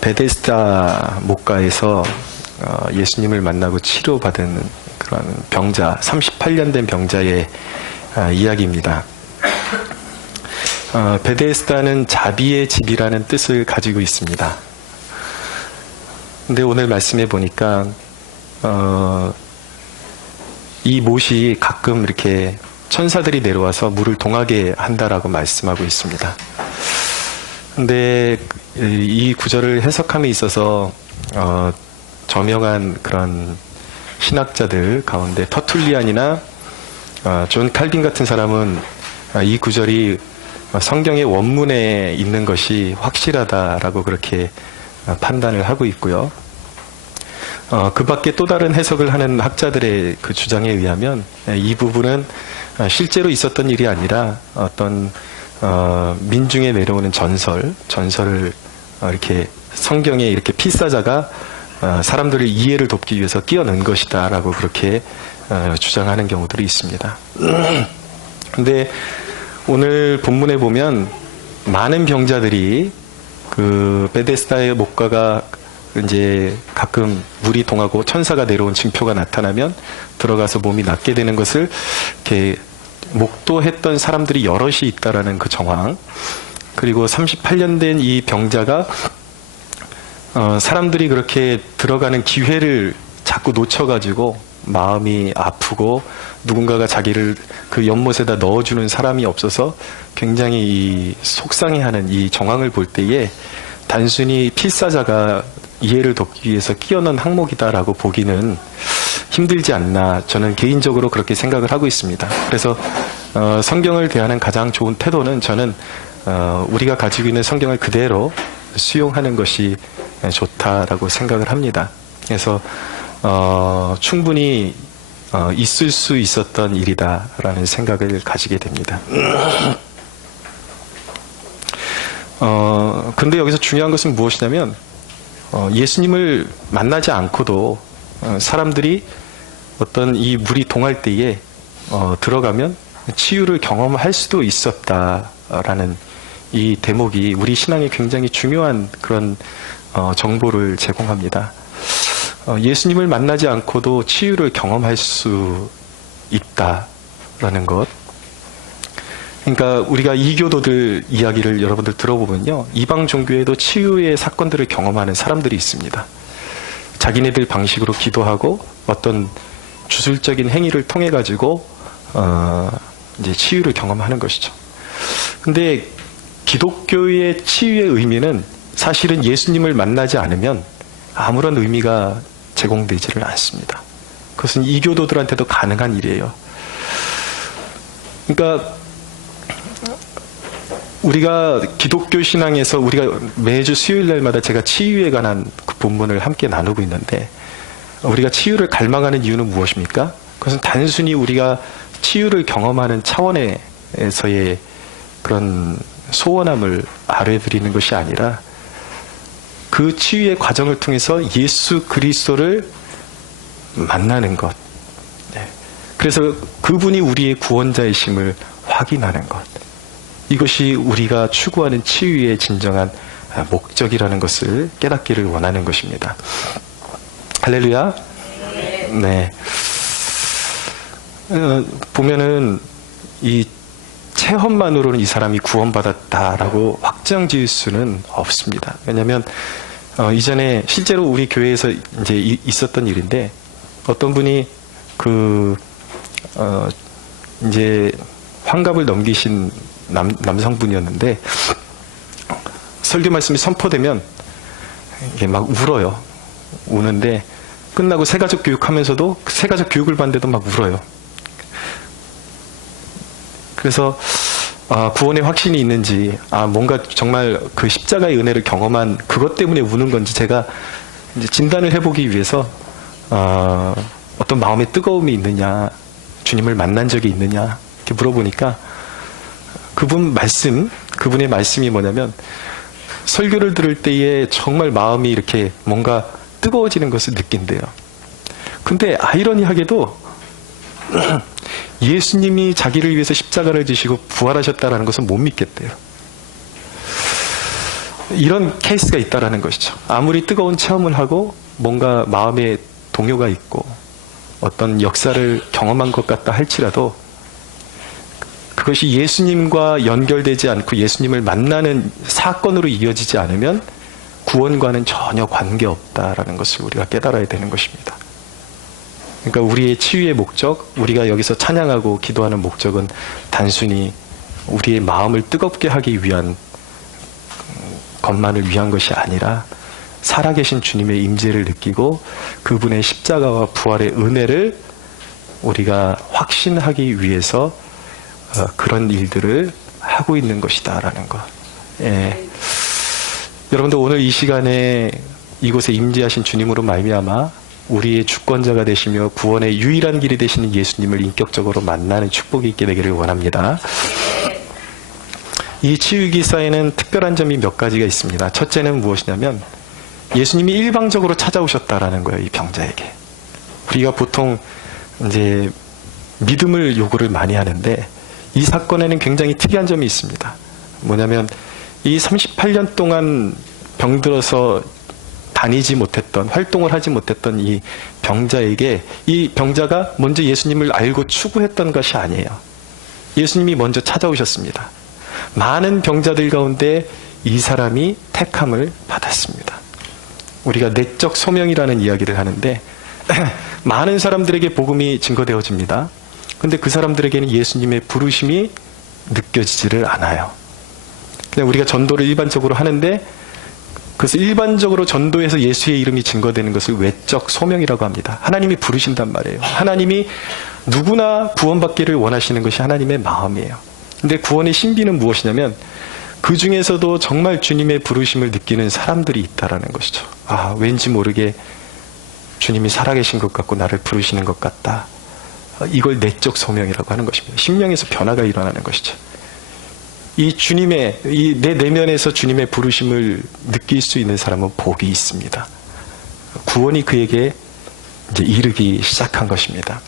베데스다 목가에서 예수님을 만나고 치료받은 그런 병자, 38년 된 병자의 이야기입니다. 베데스다는 자비의 집이라는 뜻을 가지고 있습니다. 근데 오늘 말씀해 보니까 이 못이 가끔 이렇게 천사들이 내려와서 물을 동하게 한다라고 말씀하고 있습니다. 근데 이 구절을 해석함에 있어서 저명한 그런 신학자들 가운데 터툴리안이나 존 칼빈 같은 사람은 이 구절이 성경의 원문에 있는 것이 확실하다라고 그렇게 판단을 하고 있고요. 그 밖에 또 다른 해석을 하는 학자들의 그 주장에 의하면 이 부분은 실제로 있었던 일이 아니라 어떤 민중에 내려오는 전설을 이렇게 성경에 이렇게 필사자가 사람들의 이해를 돕기 위해서 끼워넣은 것이다 라고 그렇게 주장하는 경우들이 있습니다. 근데 오늘 본문에 보면 많은 병자들이 그 베데스다의 목가가 이제 가끔 물이 동하고 천사가 내려온 징표가 나타나면 들어가서 몸이 낫게 되는 것을 이렇게 목도했던 사람들이 여럿이 있다라는 그 정황, 그리고 38년 된 이 병자가 사람들이 그렇게 들어가는 기회를 자꾸 놓쳐가지고 마음이 아프고 누군가가 자기를 그 연못에다 넣어주는 사람이 없어서 굉장히 이 속상해하는 이 정황을 볼 때에 단순히 필사자가 이해를 돕기 위해서 끼워넣은 항목이다라고 보기는 힘들지 않나, 저는 개인적으로 그렇게 생각을 하고 있습니다. 그래서 성경을 대하는 가장 좋은 태도는 저는 우리가 가지고 있는 성경을 그대로 수용하는 것이 좋다라고 생각을 합니다. 그래서 충분히 있을 수 있었던 일이다라는 생각을 가지게 됩니다. 근데 여기서 중요한 것은 무엇이냐면 예수님을 만나지 않고도 사람들이 어떤 이 물이 동할 때에 들어가면 치유를 경험할 수도 있었다라는 이 대목이 우리 신앙에 굉장히 중요한 그런 정보를 제공합니다. 예수님을 만나지 않고도 치유를 경험할 수 있다라는 것. 그러니까 우리가 이교도들 이야기를 여러분들 들어보면요, 이방 종교에도 치유의 사건들을 경험하는 사람들이 있습니다. 자기네들 방식으로 기도하고 어떤 주술적인 행위를 통해 가지고 이제 치유를 경험하는 것이죠. 근데 기독교의 치유의 의미는 사실은 예수님을 만나지 않으면 아무런 의미가 제공되지를 않습니다. 그것은 이교도들한테도 가능한 일이에요. 그러니까 우리가 기독교 신앙에서 우리가 매주 수요일 날마다 제가 치유에 관한 그 본문을 함께 나누고 있는데, 우리가 치유를 갈망하는 이유는 무엇입니까? 그것은 단순히 우리가 치유를 경험하는 차원에서의 그런 소원함을 아뢰드리는 것이 아니라 그 치유의 과정을 통해서 예수 그리스도를 만나는 것. 그래서 그분이 우리의 구원자이심을 확인하는 것. 이것이 우리가 추구하는 치유의 진정한 목적이라는 것을 깨닫기를 원하는 것입니다. 할렐루야. 네. 보면은 이 체험만으로는 이 사람이 구원받았다라고 확정 지을 수는 없습니다. 왜냐하면 이전에 실제로 우리 교회에서 이제 있었던 일인데, 어떤 분이 이제 환갑을 넘기신 남성분이었는데, 설교 말씀이 선포되면 이게 막 울어요. 우는데 끝나고 새가족 교육하면서도 새가족 교육을 받는데도 막 울어요. 그래서 구원의 확신이 있는지, 뭔가 정말 그 십자가의 은혜를 경험한 그것 때문에 우는 건지 제가 이제 진단을 해보기 위해서 어떤 마음의 뜨거움이 있느냐, 주님을 만난 적이 있느냐 이렇게 물어보니까 그분의 말씀이 뭐냐면, 설교를 들을 때에 정말 마음이 이렇게 뭔가 뜨거워지는 것을 느낀대요. 근데 아이러니하게도 예수님이 자기를 위해서 십자가를 지시고 부활하셨다는 것은 못 믿겠대요. 이런 케이스가 있다라는 것이죠. 아무리 뜨거운 체험을 하고 뭔가 마음에 동요가 있고 어떤 역사를 경험한 것 같다 할지라도 그것이 예수님과 연결되지 않고 예수님을 만나는 사건으로 이어지지 않으면 구원과는 전혀 관계없다라는 것을 우리가 깨달아야 되는 것입니다. 그러니까 우리의 치유의 목적, 우리가 여기서 찬양하고 기도하는 목적은 단순히 우리의 마음을 뜨겁게 하기 위한 것만을 위한 것이 아니라 살아계신 주님의 임재를 느끼고 그분의 십자가와 부활의 은혜를 우리가 확신하기 위해서 그런 일들을 하고 있는 것이다라는 것. 예. 여러분들 오늘 이 시간에 이곳에 임재하신 주님으로 말미암아 우리의 주권자가 되시며 구원의 유일한 길이 되시는 예수님을 인격적으로 만나는 축복이 있게 되기를 원합니다. 이 치유기사에는 특별한 점이 몇 가지가 있습니다. 첫째는 무엇이냐면 예수님이 일방적으로 찾아오셨다라는 거예요. 이 병자에게. 우리가 보통 이제 믿음을 요구를 많이 하는데 이 사건에는 굉장히 특이한 점이 있습니다. 뭐냐면 이 38년 동안 병들어서 다니지 못했던, 활동을 하지 못했던 이 병자에게 이 병자가 먼저 예수님을 알고 추구했던 것이 아니에요. 예수님이 먼저 찾아오셨습니다. 많은 병자들 가운데 이 사람이 택함을 받았습니다. 우리가 내적 소명이라는 이야기를 하는데 많은 사람들에게 복음이 증거되어집니다. 근데 그 사람들에게는 예수님의 부르심이 느껴지지를 않아요. 그냥 우리가 전도를 일반적으로 하는데 그래서 일반적으로 전도에서 예수의 이름이 증거되는 것을 외적 소명이라고 합니다. 하나님이 부르신단 말이에요. 하나님이 누구나 구원받기를 원하시는 것이 하나님의 마음이에요. 근데 구원의 신비는 무엇이냐면 그 중에서도 정말 주님의 부르심을 느끼는 사람들이 있다라는 것이죠. 아, 왠지 모르게 주님이 살아계신 것 같고 나를 부르시는 것 같다. 이걸 내적 소명이라고 하는 것입니다. 심령에서 변화가 일어나는 것이죠. 이 주님의, 내 내면에서 주님의 부르심을 느낄 수 있는 사람은 복이 있습니다. 구원이 그에게 이제 이르기 시작한 것입니다.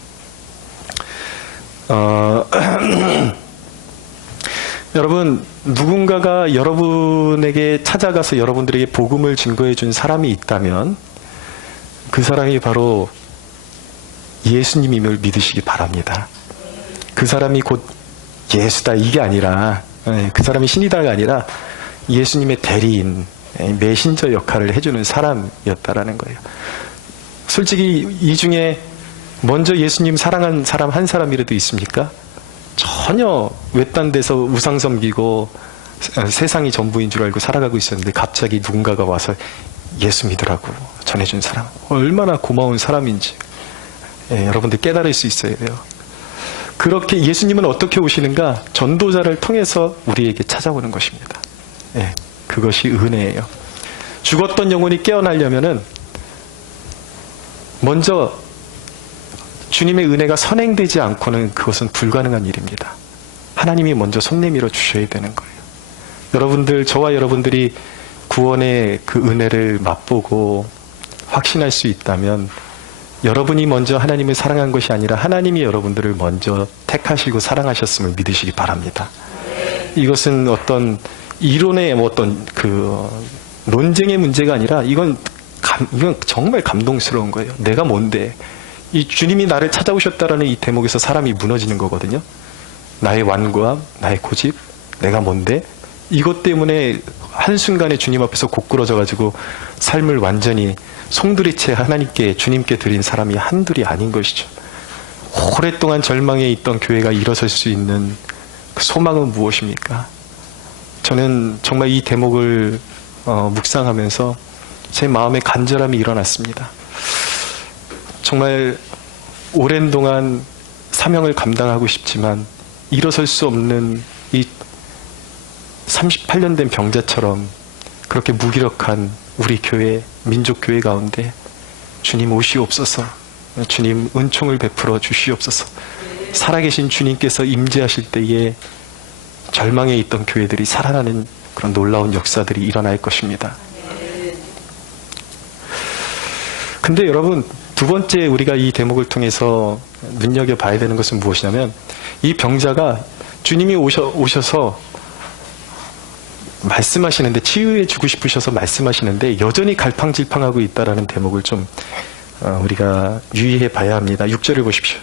여러분, 누군가가 여러분에게 찾아가서 여러분들에게 복음을 증거해 준 사람이 있다면 그 사람이 바로 예수님임을 믿으시기 바랍니다. 그 사람이 곧 예수다 이게 아니라 그 사람이 신이다가 아니라 예수님의 대리인, 메신저 역할을 해주는 사람이었다라는 거예요. 솔직히 이 중에 먼저 예수님 사랑한 사람 한 사람이라도 있습니까? 전혀 외딴 데서 우상 섬기고 세상이 전부인 줄 알고 살아가고 있었는데 갑자기 누군가가 와서 예수 믿으라고 전해준 사람, 얼마나 고마운 사람인지 여러분들 깨달을 수 있어야 돼요. 그렇게 예수님은 어떻게 오시는가? 전도자를 통해서 우리에게 찾아오는 것입니다. 그것이 은혜예요. 죽었던 영혼이 깨어나려면은 먼저 주님의 은혜가 선행되지 않고는 그것은 불가능한 일입니다. 하나님이 먼저 손 내밀어 주셔야 되는 거예요. 여러분들, 저와 여러분들이 구원의 그 은혜를 맛보고 확신할 수 있다면 여러분이 먼저 하나님을 사랑한 것이 아니라 하나님이 여러분들을 먼저 택하시고 사랑하셨음을 믿으시기 바랍니다. 이것은 어떤 이론의 어떤 그 논쟁의 문제가 아니라 이건 정말 감동스러운 거예요. 내가 뭔데? 이 주님이 나를 찾아오셨다라는 이 대목에서 사람이 무너지는 거거든요. 나의 완고함, 나의 고집, 내가 뭔데? 이것 때문에 한순간에 주님 앞에서 고꾸러져가지고 삶을 완전히 송두리째 하나님께, 주님께 드린 사람이 한둘이 아닌 것이죠. 오랫동안 절망에 있던 교회가 일어설 수 있는 그 소망은 무엇입니까? 저는 정말 이 대목을 묵상하면서 제 마음에 간절함이 일어났습니다. 정말 오랜 동안 사명을 감당하고 싶지만 일어설 수 없는 이 38년 된 병자처럼 그렇게 무기력한 우리 교회, 민족교회 가운데 주님 오시옵소서, 주님 은총을 베풀어 주시옵소서. 살아계신 주님께서 임재하실 때에 절망에 있던 교회들이 살아나는 그런 놀라운 역사들이 일어날 것입니다. 근데 여러분, 두 번째 우리가 이 대목을 통해서 눈여겨봐야 되는 것은 무엇이냐면 이 병자가 주님이 오셔서 말씀하시는데, 치유해 주고 싶으셔서 말씀하시는데 여전히 갈팡질팡하고 있다라는 대목을 좀 우리가 유의해 봐야 합니다. 6절을 보십시오.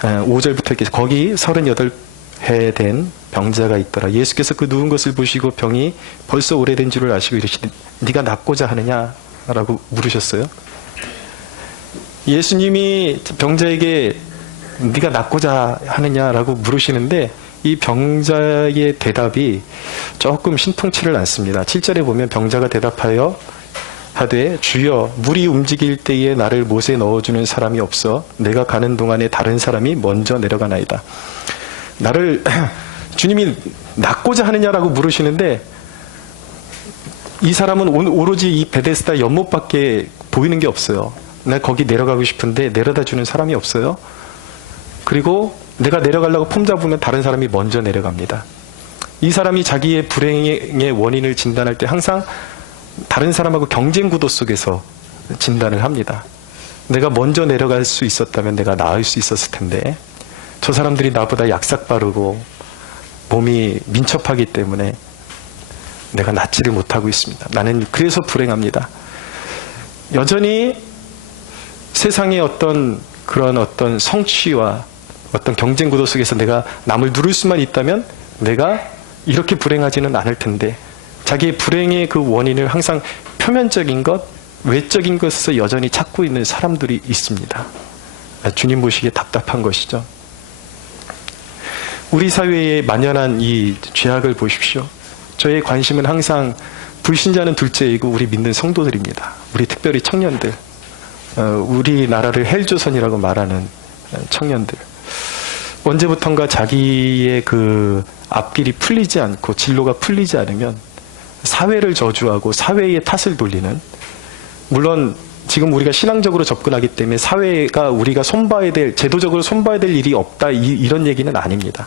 5절부터 이렇게, 거기 38해 된 병자가 있더라. 예수께서 그 누운 것을 보시고 병이 벌써 오래된 줄을 아시고 이르시되 네가 낫고자 하느냐? 라고 물으셨어요. 예수님이 병자에게 네가 낫고자 하느냐라고 물으시는데, 이 병자의 대답이 조금 신통치를 않습니다. 7절에 보면 병자가 대답하여 하되 주여, 물이 움직일 때에 나를 못에 넣어주는 사람이 없어 내가 가는 동안에 다른 사람이 먼저 내려가나이다. 나를 주님이 낫고자 하느냐라고 물으시는데, 이 사람은 오로지 이 베데스다 연못밖에 보이는 게 없어요. 나 거기 내려가고 싶은데 내려다 주는 사람이 없어요. 그리고 내가 내려가려고 폼 잡으면 다른 사람이 먼저 내려갑니다. 이 사람이 자기의 불행의 원인을 진단할 때 항상 다른 사람하고 경쟁 구도 속에서 진단을 합니다. 내가 먼저 내려갈 수 있었다면 내가 나을 수 있었을 텐데, 저 사람들이 나보다 약삭 빠르고 몸이 민첩하기 때문에 내가 낫지를 못하고 있습니다. 나는 그래서 불행합니다. 여전히 세상의 그런 어떤 성취와 어떤 경쟁 구도 속에서 내가 남을 누를 수만 있다면 내가 이렇게 불행하지는 않을 텐데, 자기의 불행의 그 원인을 항상 표면적인 것, 외적인 것에서 여전히 찾고 있는 사람들이 있습니다. 주님 보시기에 답답한 것이죠. 우리 사회에 만연한 이 죄악을 보십시오. 저의 관심은 항상 불신자는 둘째이고 우리 믿는 성도들입니다. 우리 특별히 청년들, 우리나라를 헬조선이라고 말하는 청년들. 언제부턴가 자기의 그 앞길이 풀리지 않고 진로가 풀리지 않으면 사회를 저주하고 사회의 탓을 돌리는, 물론 지금 우리가 신앙적으로 접근하기 때문에 사회가 우리가 제도적으로 손봐야 될 일이 없다, 이런 얘기는 아닙니다.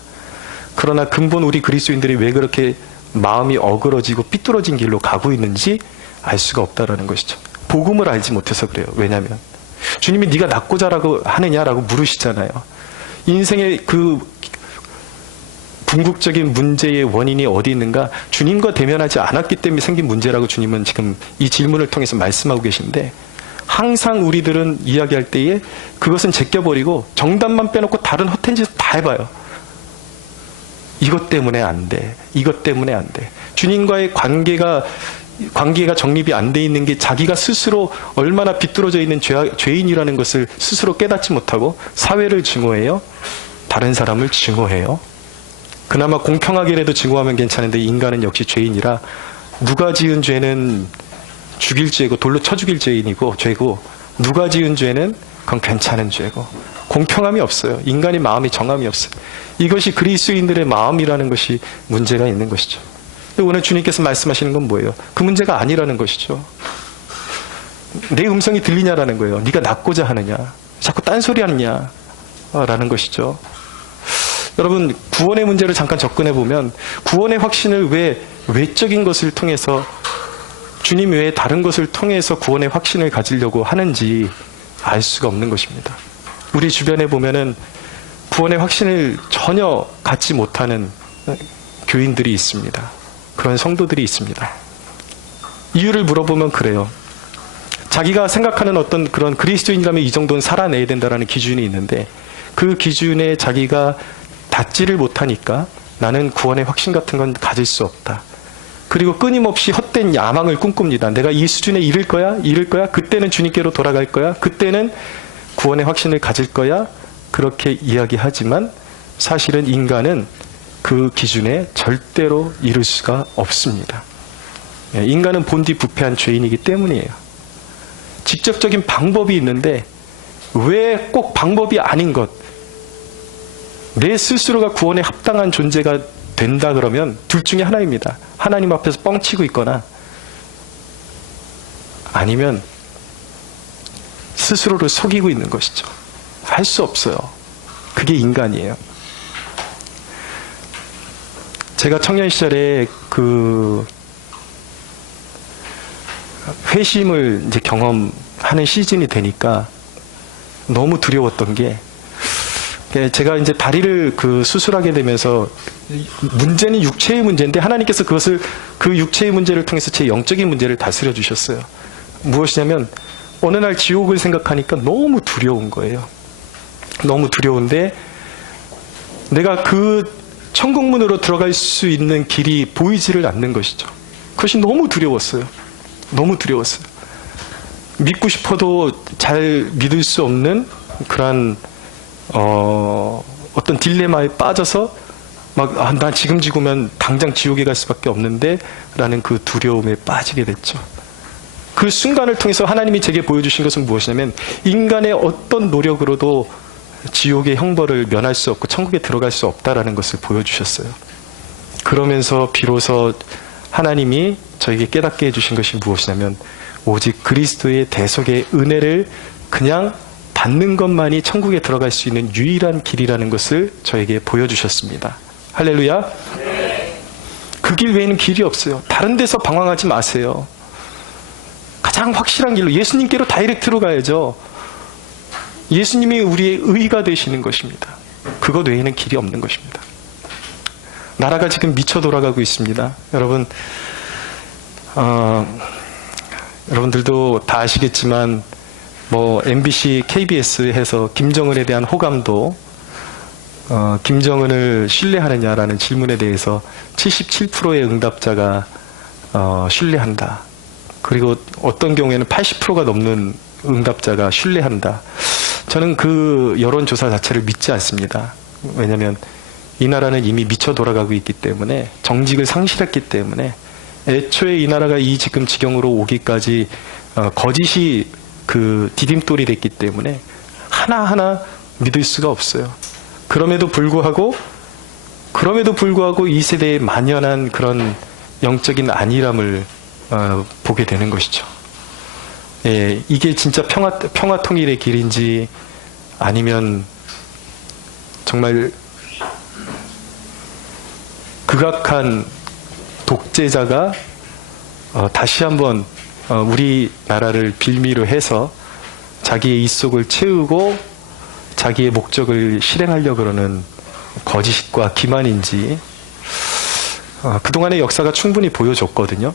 그러나 근본 우리 그리스도인들이 왜 그렇게 마음이 어그러지고 삐뚤어진 길로 가고 있는지 알 수가 없다라는 것이죠. 복음을 알지 못해서 그래요. 왜냐하면 주님이 네가 낫고자 하느냐라고 물으시잖아요. 인생의 그 궁극적인 문제의 원인이 어디 있는가? 주님과 대면하지 않았기 때문에 생긴 문제라고 주님은 지금 이 질문을 통해서 말씀하고 계신데, 항상 우리들은 이야기할 때에 그것은 제껴버리고 정답만 빼놓고 다른 헛된 짓 다 해봐요. 이것 때문에 안 돼. 이것 때문에 안 돼. 주님과의 관계가 정립이 안 돼 있는 게 자기가 스스로 얼마나 비뚤어져 있는 죄인이라는 것을 스스로 깨닫지 못하고 사회를 증오해요. 다른 사람을 증오해요. 그나마 공평하게라도 증오하면 괜찮은데 인간은 역시 죄인이라 누가 지은 죄는 죽일 죄고 돌로 쳐 죽일 죄인이고 죄고, 누가 지은 죄는 그건 괜찮은 죄고, 공평함이 없어요. 인간의 마음이 정함이 없어요. 이것이 그리스도인들의 마음이라는 것이 문제가 있는 것이죠. 오늘 주님께서 말씀하시는 건 뭐예요? 그 문제가 아니라는 것이죠. 내 음성이 들리냐라는 거예요. 네가 낫고자 하느냐, 자꾸 딴소리 하느냐 라는 것이죠. 여러분, 구원의 문제를 잠깐 접근해 보면 구원의 확신을 왜 외적인 것을 통해서, 주님 외에 다른 것을 통해서 구원의 확신을 가지려고 하는지 알 수가 없는 것입니다. 우리 주변에 보면은 구원의 확신을 전혀 갖지 못하는 교인들이 있습니다. 그런 성도들이 있습니다. 이유를 물어보면 그래요. 자기가 생각하는 어떤 그런 그리스도인이라면 이 정도는 살아내야 된다는 기준이 있는데, 그 기준에 자기가 닿지를 못하니까 나는 구원의 확신 같은 건 가질 수 없다. 그리고 끊임없이 헛된 야망을 꿈꿉니다. 내가 이 수준에 이를 거야? 그때는 주님께로 돌아갈 거야? 그때는 구원의 확신을 가질 거야? 그렇게 이야기하지만 사실은 인간은 그 기준에 절대로 이룰 수가 없습니다. 인간은 본디 부패한 죄인이기 때문이에요. 직접적인 방법이 있는데 왜 꼭 방법이 아닌 것, 내 스스로가 구원에 합당한 존재가 된다 그러면 둘 중에 하나입니다. 하나님 앞에서 뻥치고 있거나 아니면 스스로를 속이고 있는 것이죠. 할 수 없어요. 그게 인간이에요. 제가 청년 시절에 그 회심을 이제 경험하는 시즌이 되니까 너무 두려웠던 게, 제가 이제 다리를 수술하게 되면서 문제는 육체의 문제인데 하나님께서 그 육체의 문제를 통해서 제 영적인 문제를 다스려 주셨어요. 무엇이냐면 어느 날 지옥을 생각하니까 너무 두려운 거예요. 너무 두려운데 내가 그 천국문으로 들어갈 수 있는 길이 보이지를 않는 것이죠. 그것이 너무 두려웠어요. 너무 두려웠어요. 믿고 싶어도 잘 믿을 수 없는 그런 어떤 딜레마에 빠져서 나 지금 죽으면 당장 지옥에 갈 수밖에 없는데 라는 그 두려움에 빠지게 됐죠. 그 순간을 통해서 하나님이 제게 보여주신 것은 무엇이냐면 인간의 어떤 노력으로도 지옥의 형벌을 면할 수 없고 천국에 들어갈 수 없다라는 것을 보여주셨어요. 그러면서 비로소 하나님이 저에게 깨닫게 해주신 것이 무엇이냐면 오직 그리스도의 대속의 은혜를 그냥 받는 것만이 천국에 들어갈 수 있는 유일한 길이라는 것을 저에게 보여주셨습니다. 할렐루야. 그 길 외에는 길이 없어요. 다른 데서 방황하지 마세요. 가장 확실한 길로 예수님께로 다이렉트로 가야죠. 예수님이 우리의 의가 되시는 것입니다. 그것 외에는 길이 없는 것입니다. 나라가 지금 미쳐 돌아가고 있습니다. 여러분, 여러분들도 다 아시겠지만 MBC, KBS 해서 김정은에 대한 호감도 김정은을 신뢰하느냐라는 질문에 대해서 77%의 응답자가 신뢰한다. 그리고 어떤 경우에는 80%가 넘는 응답자가 신뢰한다. 저는 그 여론조사 자체를 믿지 않습니다. 왜냐하면 이 나라는 이미 미쳐 돌아가고 있기 때문에, 정직을 상실했기 때문에, 애초에 이 나라가 이 지금 지경으로 오기까지 거짓이 그 디딤돌이 됐기 때문에 하나하나 믿을 수가 없어요. 그럼에도 불구하고 이 세대에 만연한 그런 영적인 안일함을 보게 되는 것이죠. 예, 이게 진짜 평화 통일의 길인지 아니면 정말 극악한 독재자가 다시 한번 우리나라를 빌미로 해서 자기의 입속을 채우고 자기의 목적을 실행하려고 그러는 거짓과 기만인지 그동안의 역사가 충분히 보여줬거든요.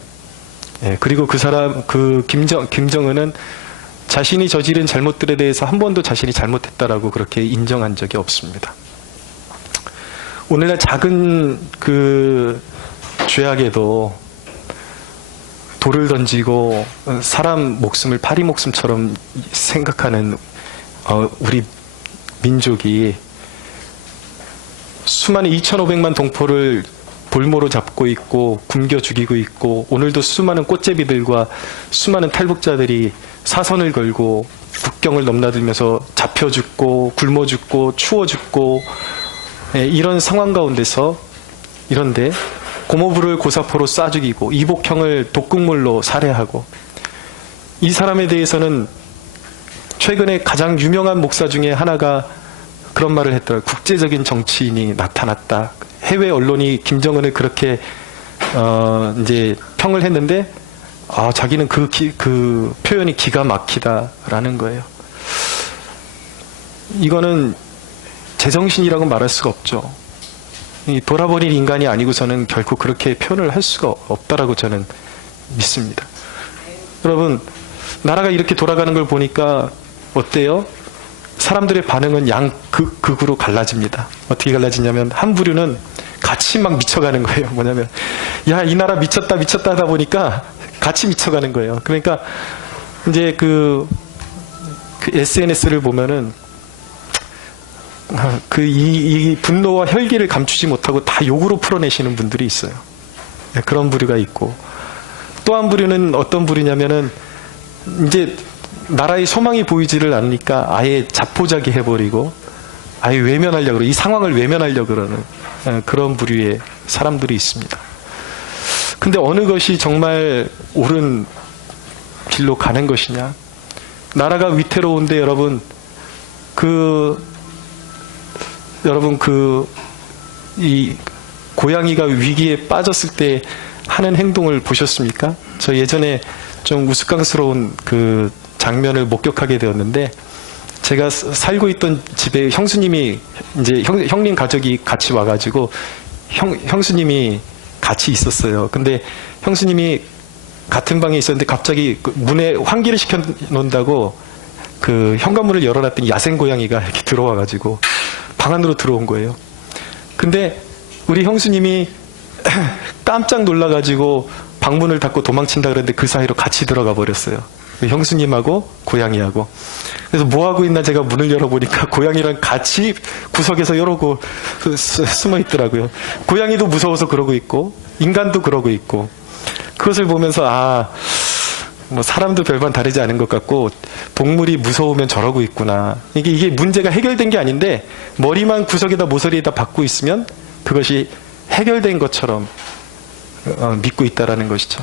예, 그리고 김정은은 자신이 저지른 잘못들에 대해서 한 번도 자신이 잘못했다라고 그렇게 인정한 적이 없습니다. 오늘날 작은 그 죄악에도 돌을 던지고 사람 목숨을 파리 목숨처럼 생각하는 우리 민족이 수많은 2,500만 동포를 볼모로 잡고 있고 굶겨 죽이고 있고, 오늘도 수많은 꽃제비들과 수많은 탈북자들이 사선을 걸고 국경을 넘나들면서 잡혀 죽고 굶어 죽고 추워 죽고, 이런 상황 가운데서 이런데 고모부를 고사포로 쏴 죽이고 이복형을 독극물로 살해하고, 이 사람에 대해서는 최근에 가장 유명한 목사 중에 하나가 그런 말을 했더라고요. 국제적인 정치인이 나타났다. 해외 언론이 김정은을 그렇게 이제 평을 했는데 자기는 그 표현이 기가 막히다라는 거예요. 이거는 제정신이라고 말할 수가 없죠. 돌아버린 인간이 아니고서는 결코 그렇게 표현을 할 수가 없다라고 저는 믿습니다. 여러분, 나라가 이렇게 돌아가는 걸 보니까 어때요? 사람들의 반응은 극으로 갈라집니다. 어떻게 갈라지냐면 한 부류는 같이 막 미쳐가는 거예요. 뭐냐면 이 나라 미쳤다 하다 보니까 같이 미쳐가는 거예요. 그러니까 이제 그 SNS를 보면은 이 분노와 혈기를 감추지 못하고 다 욕으로 풀어내시는 분들이 있어요. 그런 부류가 있고, 또 한 부류는 어떤 부류냐면은 이제 나라의 소망이 보이지를 않으니까 아예 자포자기 해버리고 아예 외면하려고 그러고, 이 상황을 외면하려고 그러는 그런 부류의 사람들이 있습니다. 근데 어느 것이 정말 옳은 길로 가는 것이냐? 나라가 위태로운데 여러분 이 고양이가 위기에 빠졌을 때 하는 행동을 보셨습니까? 저 예전에 좀 우스꽝스러운 그 장면을 목격하게 되었는데, 제가 살고 있던 집에 형수님이 이제 형님 가족이 같이 와가지고 형수님이 같이 있었어요. 근데 형수님이 같은 방에 있었는데 갑자기 그 문에 환기를 시켜 놓는다고 그 현관문을 열어놨더니 야생 고양이가 이렇게 들어와가지고 방 안으로 들어온 거예요. 근데 우리 형수님이 깜짝 놀라가지고 방문을 닫고 도망친다 그랬는데 그 사이로 같이 들어가 버렸어요. 형수님하고 고양이하고. 그래서 뭐 하고 있나 제가 문을 열어보니까 고양이랑 같이 구석에서 이러고 숨어 있더라고요. 고양이도 무서워서 그러고 있고 인간도 그러고 있고, 그것을 보면서 뭐 사람도 별반 다르지 않은 것 같고 동물이 무서우면 저러고 있구나. 이게 문제가 해결된 게 아닌데 머리만 구석에다 모서리에다 박고 있으면 그것이 해결된 것처럼 믿고 있다라는 것이죠.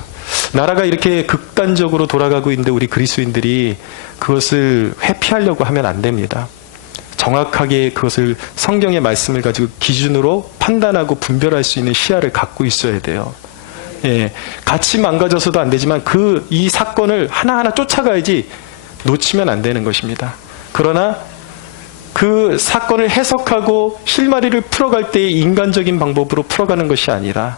나라가 이렇게 극단적으로 돌아가고 있는데 우리 그리스도인들이 그것을 회피하려고 하면 안 됩니다. 정확하게 그것을 성경의 말씀을 가지고 기준으로 판단하고 분별할 수 있는 시야를 갖고 있어야 돼요. 예, 같이 망가져서도 안 되지만 이 사건을 하나하나 쫓아가야지 놓치면 안 되는 것입니다. 그러나 그 사건을 해석하고 실마리를 풀어갈 때의 인간적인 방법으로 풀어가는 것이 아니라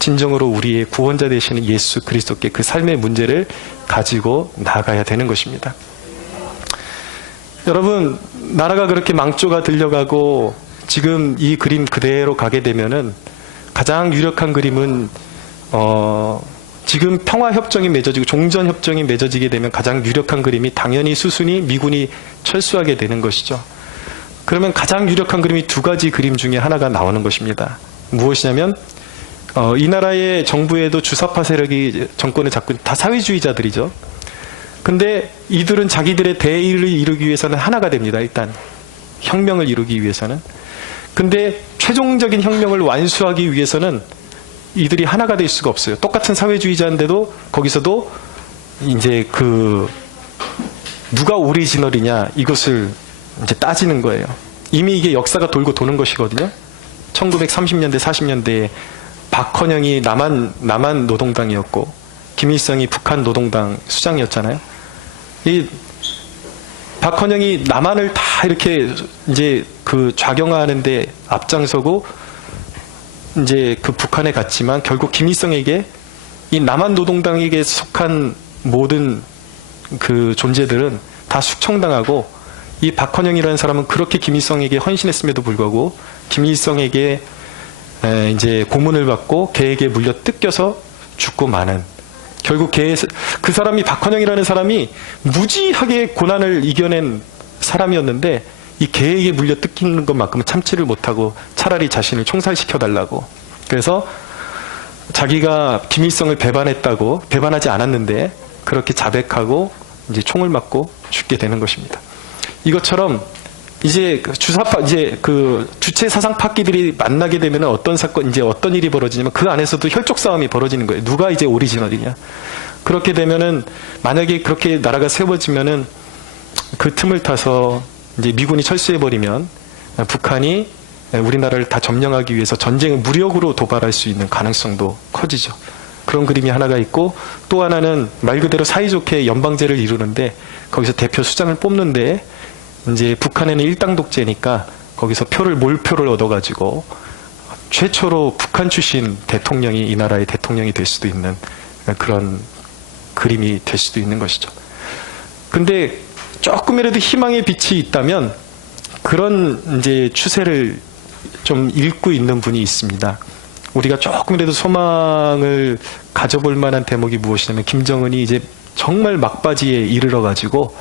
진정으로 우리의 구원자 되시는 예수 그리스도께 그 삶의 문제를 가지고 나아가야 되는 것입니다. 여러분, 나라가 그렇게 망조가 들려가고 지금 이 그림 그대로 가게 되면은 가장 유력한 그림은 지금 평화협정이 맺어지고 종전협정이 맺어지게 되면 가장 유력한 그림이 당연히 수순이 미군이 철수하게 되는 것이죠. 그러면 가장 유력한 그림이 두 가지 그림 중에 하나가 나오는 것입니다. 무엇이냐면 이 나라의 정부에도 주사파 세력이 정권을 잡고 다 사회주의자들이죠. 근데 이들은 자기들의 대의를 이루기 위해서는 하나가 됩니다. 일단 혁명을 이루기 위해서는. 근데 최종적인 혁명을 완수하기 위해서는 이들이 하나가 될 수가 없어요. 똑같은 사회주의자인데도 거기서도 이제 누가 오리지널이냐 이것을 이제 따지는 거예요. 이미 이게 역사가 돌고 도는 것이거든요. 1930년대 40년대에 박헌영이 남한 노동당이었고 김일성이 북한 노동당 수장이었잖아요. 이 박헌영이 남한을 다 이렇게 이제 좌경화하는데 앞장서고 이제 북한에 갔지만 결국 김일성에게 이 남한 노동당에게 속한 모든 존재들은 다 숙청당하고, 이 박헌영이라는 사람은 그렇게 김일성에게 헌신했음에도 불구하고 김일성에게 이제 고문을 받고 개에게 물려 뜯겨서 죽고 마는, 결국 그 사람이 박헌영이라는 사람이 무지하게 고난을 이겨낸 사람이었는데 이 개에게 물려 뜯기는 것만큼은 참지를 못하고 차라리 자신을 총살시켜달라고, 그래서 자기가 김일성을 배반하지 않았는데 그렇게 자백하고 이제 총을 맞고 죽게 되는 것입니다. 이것처럼 이제 주체 사상 파끼들이 만나게 되면 어떤 사건, 이제 어떤 일이 벌어지냐면 그 안에서도 혈족 싸움이 벌어지는 거예요. 누가 이제 오리지널이냐. 그렇게 되면은 만약에 그렇게 나라가 세워지면은 그 틈을 타서 이제 미군이 철수해버리면 북한이 우리나라를 다 점령하기 위해서 전쟁을 무력으로 도발할 수 있는 가능성도 커지죠. 그런 그림이 하나가 있고, 또 하나는 말 그대로 사이좋게 연방제를 이루는데 거기서 대표 수장을 뽑는데 이제 북한에는 일당 독재니까 거기서 몰표를 얻어가지고 최초로 북한 출신 대통령이 이 나라의 대통령이 될 수도 있는 그런 그림이 될 수도 있는 것이죠. 근데 조금이라도 희망의 빛이 있다면 그런 이제 추세를 좀 읽고 있는 분이 있습니다. 우리가 조금이라도 소망을 가져볼 만한 대목이 무엇이냐면 김정은이 이제 정말 막바지에 이르러 가지고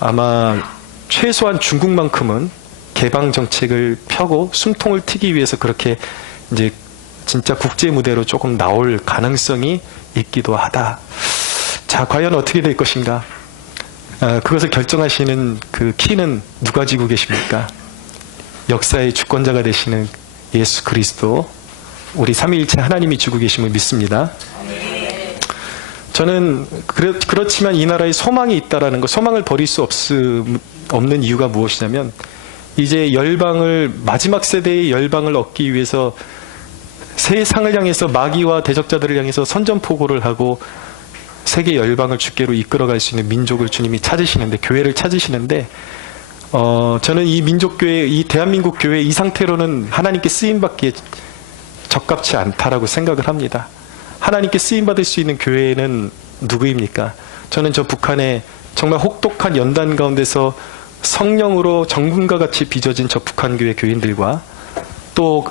아마 최소한 중국만큼은 개방 정책을 펴고 숨통을 트기 위해서 그렇게 이제 진짜 국제 무대로 조금 나올 가능성이 있기도 하다. 자, 과연 어떻게 될 것인가? 그것을 결정하시는 그 키는 누가 쥐고 계십니까? 역사의 주권자가 되시는 예수 그리스도, 우리 삼위일체 하나님이 쥐고 계심을 믿습니다. 저는 그렇지만 이 나라에 소망이 있다라는 것, 소망을 버릴 수 없는 이유가 무엇이냐면 이제 마지막 세대의 열방을 얻기 위해서 세상을 향해서 마귀와 대적자들을 향해서 선전포고를 하고 세계 열방을 주께로 이끌어갈 수 있는 민족을 주님이 찾으시는데, 교회를 찾으시는데 저는 이 민족교회, 이 대한민국 교회 이 상태로는 하나님께 쓰임받기에 적합치 않다라고 생각을 합니다. 하나님께 쓰임받을 수 있는 교회는 누구입니까? 저는 저 북한의 정말 혹독한 연단 가운데서 성령으로 정금과 같이 빚어진 저 북한교회 교인들과 또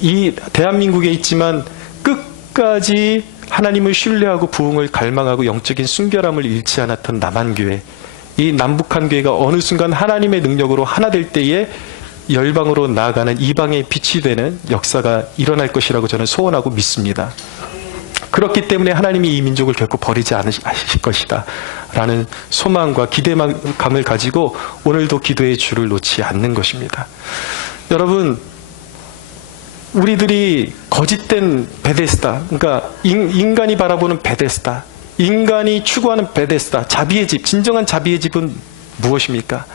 이 대한민국에 있지만 끝까지 하나님을 신뢰하고 부흥을 갈망하고 영적인 순결함을 잃지 않았던 남한교회, 이 남북한 교회가 어느 순간 하나님의 능력으로 하나 될 때에 열방으로 나아가는 이방의 빛이 되는 역사가 일어날 것이라고 저는 소원하고 믿습니다. 그렇기 때문에 하나님이 이 민족을 결코 버리지 않으실 것이다 라는 소망과 기대감을 가지고 오늘도 기도의 줄을 놓지 않는 것입니다. 여러분, 우리들이 거짓된 베데스다, 그러니까 인간이 바라보는 베데스다, 인간이 추구하는 베데스다, 자비의 집, 진정한 자비의 집은 무엇입니까?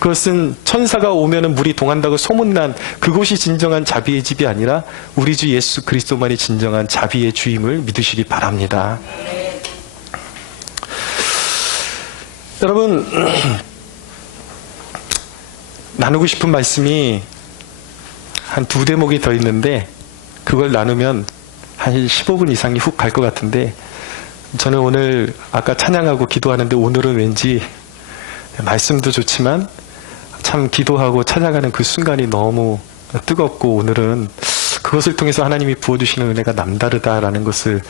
그것은 천사가 오면은 물이 동한다고 소문난 그곳이 진정한 자비의 집이 아니라 우리 주 예수 그리스도만이 진정한 자비의 주임을 믿으시기 바랍니다. 여러분, 나누고 싶은 말씀이 한 2대목이 더 있는데 그걸 나누면 한 15분 이상이 훅 갈 것 같은데, 저는 오늘 아까 찬양하고 기도하는데 오늘은 왠지 말씀도 좋지만 참 기도하고 찬양하는 그 순간이 너무 뜨겁고, 오늘은 그것을 통해서 하나님이 부어주시는 은혜가 남다르다라는 것을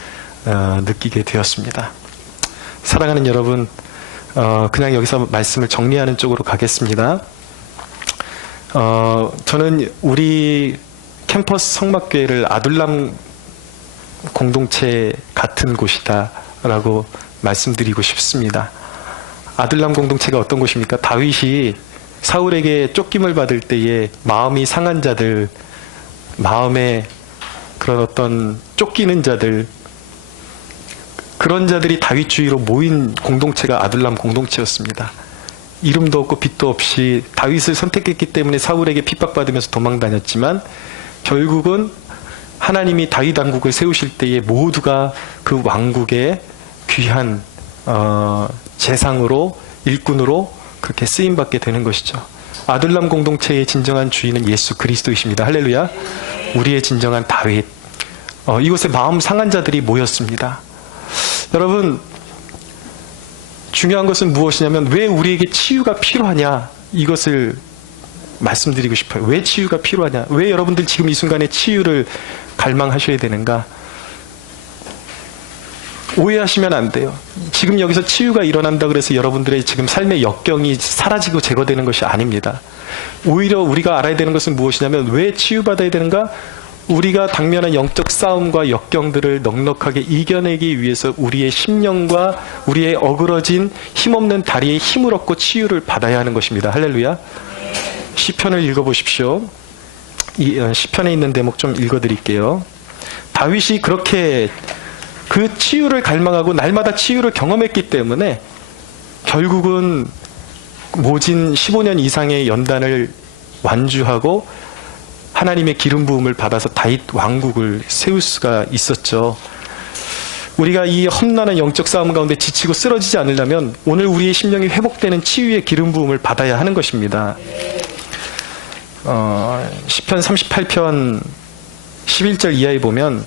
느끼게 되었습니다. 사랑하는 여러분, 그냥 여기서 말씀을 정리하는 쪽으로 가겠습니다. 저는 우리 캠퍼스 성막교회를 아둘람 공동체 같은 곳이다 라고 말씀드리고 싶습니다. 아둘람 공동체가 어떤 곳입니까? 다윗이 사울에게 쫓김을 받을 때에 마음이 상한 자들, 마음에 그런 어떤 쫓기는 자들, 그런 자들이 다윗 주위로 모인 공동체가 아둘람 공동체였습니다. 이름도 없고 빛도 없이 다윗을 선택했기 때문에 사울에게 핍박받으면서 도망다녔지만 결국은 하나님이 다윗 왕국을 세우실 때에 모두가 그 왕국의 귀한 재상으로, 일꾼으로 그렇게 쓰임받게 되는 것이죠. 아둘람 공동체의 진정한 주인은 예수 그리스도이십니다. 할렐루야. 우리의 진정한 다윗. 이곳에 마음 상한 자들이 모였습니다. 여러분, 중요한 것은 무엇이냐면 왜 우리에게 치유가 필요하냐, 이것을 말씀드리고 싶어요. 왜 치유가 필요하냐, 왜 여러분들 지금 이 순간에 치유를 갈망하셔야 되는가. 오해하시면 안 돼요. 지금 여기서 치유가 일어난다 그래서 여러분들의 지금 삶의 역경이 사라지고 제거되는 것이 아닙니다. 오히려 우리가 알아야 되는 것은 무엇이냐면 왜 치유받아야 되는가? 우리가 당면한 영적 싸움과 역경들을 넉넉하게 이겨내기 위해서 우리의 심령과 우리의 어그러진 힘없는 다리에 힘을 얻고 치유를 받아야 하는 것입니다. 할렐루야. 시편을 읽어보십시오. 이 시편에 있는 대목 좀 읽어드릴게요. 다윗이 그렇게 그 치유를 갈망하고 날마다 치유를 경험했기 때문에 결국은 모진 15년 이상의 연단을 완주하고 하나님의 기름 부음을 받아서 다윗 왕국을 세울 수가 있었죠. 우리가 이 험난한 영적 싸움 가운데 지치고 쓰러지지 않으려면 오늘 우리의 심령이 회복되는 치유의 기름 부음을 받아야 하는 것입니다. 시편 38편 11절 이하에 보면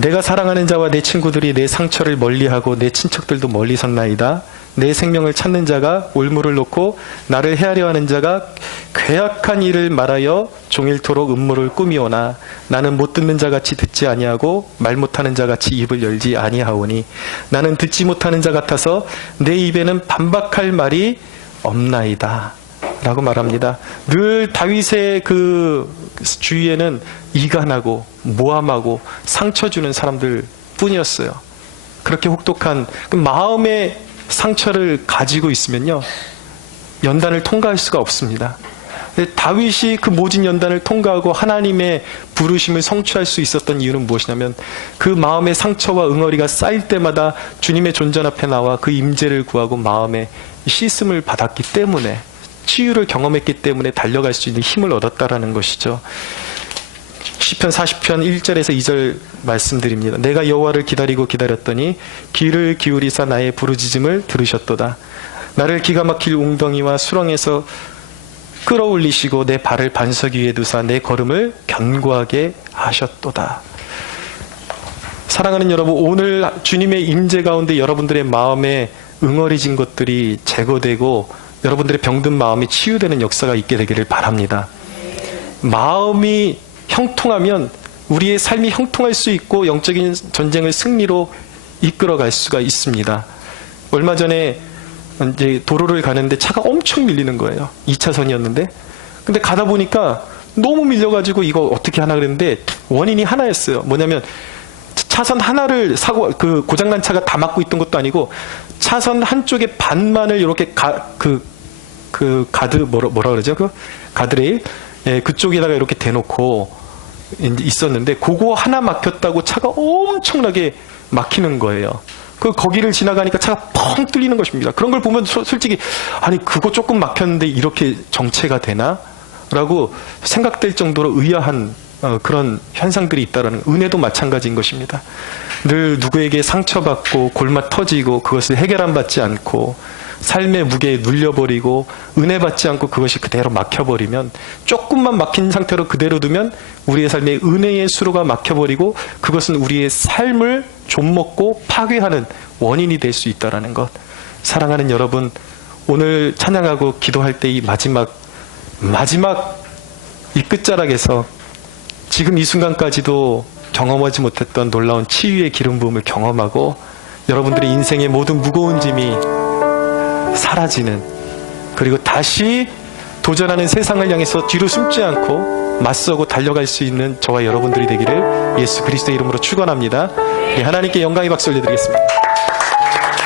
내가 사랑하는 자와 내 친구들이 내 상처를 멀리하고 내 친척들도 멀리 섰나이다. 내 생명을 찾는 자가 올무를 놓고 나를 헤아려 하는 자가 괴악한 일을 말하여 종일토록 음모를 꾸미오나 나는 못 듣는 자같이 듣지 아니하고 말 못하는 자같이 입을 열지 아니하오니 나는 듣지 못하는 자 같아서 내 입에는 반박할 말이 없나이다 라고 말합니다. 늘 다윗의 그 주위에는 이간하고 모함하고 상처 주는 사람들 뿐이었어요. 그렇게 혹독한 그 마음의 상처를 가지고 있으면요, 연단을 통과할 수가 없습니다. 다윗이 그 모진 연단을 통과하고 하나님의 부르심을 성취할 수 있었던 이유는 무엇이냐면 그 마음의 상처와 응어리가 쌓일 때마다 주님의 존전 앞에 나와 그 임재를 구하고 마음에 씻음을 받았기 때문에, 치유를 경험했기 때문에 달려갈 수 있는 힘을 얻었다라는 것이죠. 시편 40편 1절에서 2절 말씀드립니다. 내가 여호와를 기다리고 기다렸더니 귀를 기울이사 나의 부르짖음을 들으셨도다. 나를 기가 막힐 웅덩이와 수렁에서 끌어올리시고 내 발을 반석 위에 두사 내 걸음을 견고하게 하셨도다. 사랑하는 여러분, 오늘 주님의 임재 가운데 여러분들의 마음에 응어리진 것들이 제거되고 여러분들의 병든 마음이 치유되는 역사가 있게 되기를 바랍니다. 마음이 형통하면 우리의 삶이 형통할 수 있고 영적인 전쟁을 승리로 이끌어갈 수가 있습니다. 얼마 전에 이제 도로를 가는데 차가 엄청 밀리는 거예요. 2차선이었는데. 근데 가다 보니까 너무 밀려가지고 이거 어떻게 하나 그랬는데 원인이 하나였어요. 뭐냐면 차선 하나를 고장난 차가 다 막고 있던 것도 아니고 차선 한쪽에 반만을 이렇게 뭐라 그러죠? 가드레일? 예, 그쪽에다가 이렇게 대놓고 있었는데 그거 하나 막혔다고 차가 엄청나게 막히는 거예요. 거기를 지나가니까 차가 펑 뚫리는 것입니다. 그런 걸 보면 솔직히 아니 그거 조금 막혔는데 이렇게 정체가 되나? 라고 생각될 정도로 의아한 그런 현상들이 있다는 은혜도 마찬가지인 것입니다. 늘 누구에게 상처받고 골마 터지고 그것을 해결 안 받지 않고 삶의 무게에 눌려버리고 은혜 받지 않고 그것이 그대로 막혀버리면 조금만 막힌 상태로 그대로 두면 우리의 삶에 은혜의 수로가 막혀버리고 그것은 우리의 삶을 좀먹고 파괴하는 원인이 될 수 있다는 것. 사랑하는 여러분, 오늘 찬양하고 기도할 때 이 마지막 이 끝자락에서 지금 이 순간까지도 경험하지 못했던 놀라운 치유의 기름 부음을 경험하고 여러분들의 인생의 모든 무거운 짐이 사라지는, 그리고 다시 도전하는 세상을 향해서 뒤로 숨지 않고 맞서고 달려갈 수 있는 저와 여러분들이 되기를 예수 그리스도의 이름으로 축원합니다. 하나님께 영광의 박수 올려드리겠습니다.